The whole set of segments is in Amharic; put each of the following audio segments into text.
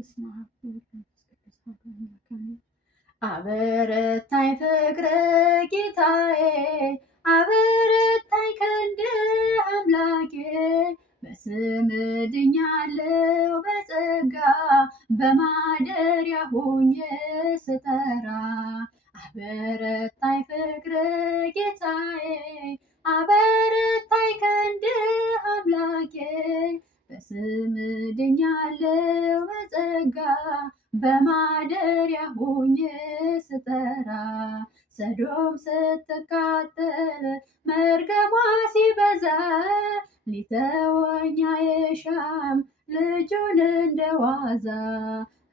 በስመ አብ ወወልድ ወመንፈስ ቅዱስ አሐዱ አምላክ አሜን። አበረታኝ ፍቅር ጌታዬ፣ አበረታኝ ክንድ አምላኬ፣ በስምህ ድኛለሁ በጸጋ በማደሪያ ሆኜ ስጠራ። አበረታኝ ፍቅር ጌታዬ፣ አበረታኝ ክንድ አምላኬ፣ በስምህ ድኛለሁ በጸጋ በማደሪያ ሆኜ ስጠራ። ሰዶም ስትቃጠል መርገሟ ሲበዛ ሊተወኝ አይሻም ልጁን እንደዋዛ።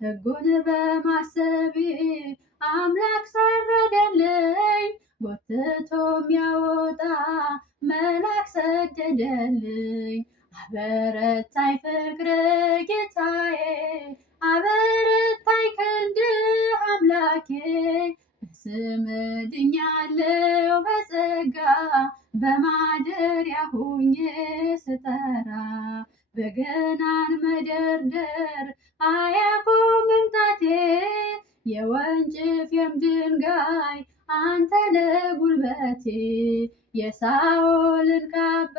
ሕጉን በማሰቤ አምላክ ፈረደልኝ፣ ጎትቶ የሚያወጣ መልአክ ሰደደልኝ። አበረታኝ ፍቅር ጌታዬ፣ አበረታኝ ክንድ አምላኬ፣ በስምህ ድኛለሁ በጸጋ በማደሪያ ሆኜ ስጠራ። በገናን መደርደር አያቆምም ጣቴ፣ የወንጭፌም ድንጋይ አንተ ነህ ጉልበቴ። የሳኦልን ካባ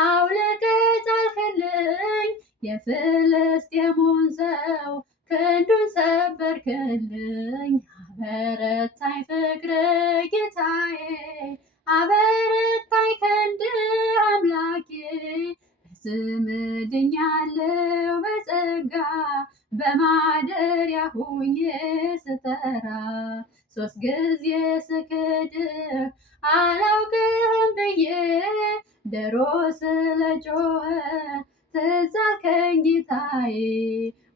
አውልቀህ ጣልክልኝ፣ የፍልስጤሙን ሰው ክንዱን ሰበርክልኝ። አበረታኝ ፍቅር ጌታዬ፣ አበረታኝ ክንድ አምላኬ፣ በስምህ ድኛለሁ በጸጋ በማደሪያ ሆኜ ስጠራ። ሶስት ጊዜ ስክድህ አላውቅህም ብዬ ዶሮ ስለጮኸ ትዝ አልከኝ ጌታዬ።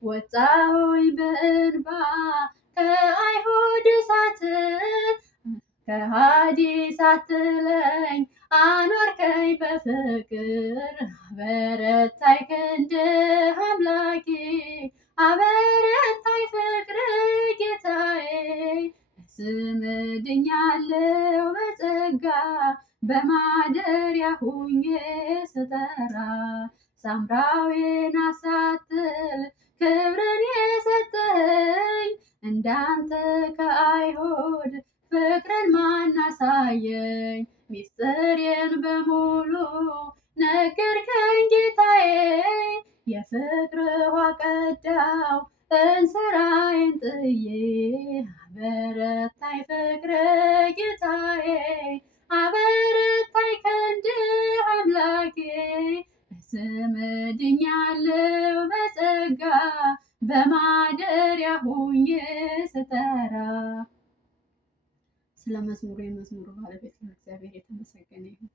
ወጣሁኝ በእንባ ከአይሁድ እሳት፣ ከሃዲ ሳትለኝ አኖርከኝ በፍቅር። አበረታኝ ክንድ አምላኬ፣ አበረታኝ ፍቅር ጌታዬ፣ በስምህ ድኛለሁ በጸጋ በማደሪያ ሆኜ ስጠራ። ሳምራዊን አሳትል ክብርን የሰጠኸኝ፣ እንዳንተ ከአይሁድ ፍቅርን ማን አሳየኝ? ሚስጥሬን በሙሉ ነገርከኝ ጌታዬ፣ የፍቅር ውሃ ቀዳው እንስራዬን ጥዬ። አበረታኝ ፍቅር ጌታዬ፣ አበረታኝ ክንድ አምላኬ፣ በስምህ ድኛለሁ በጸጋ በማደሪያ ሆኜ ስጠራ። ስለ መዝሙሩ የመዝሙሩ ባለቤት እግዚአብሔር የተመሰገነ ይሁን።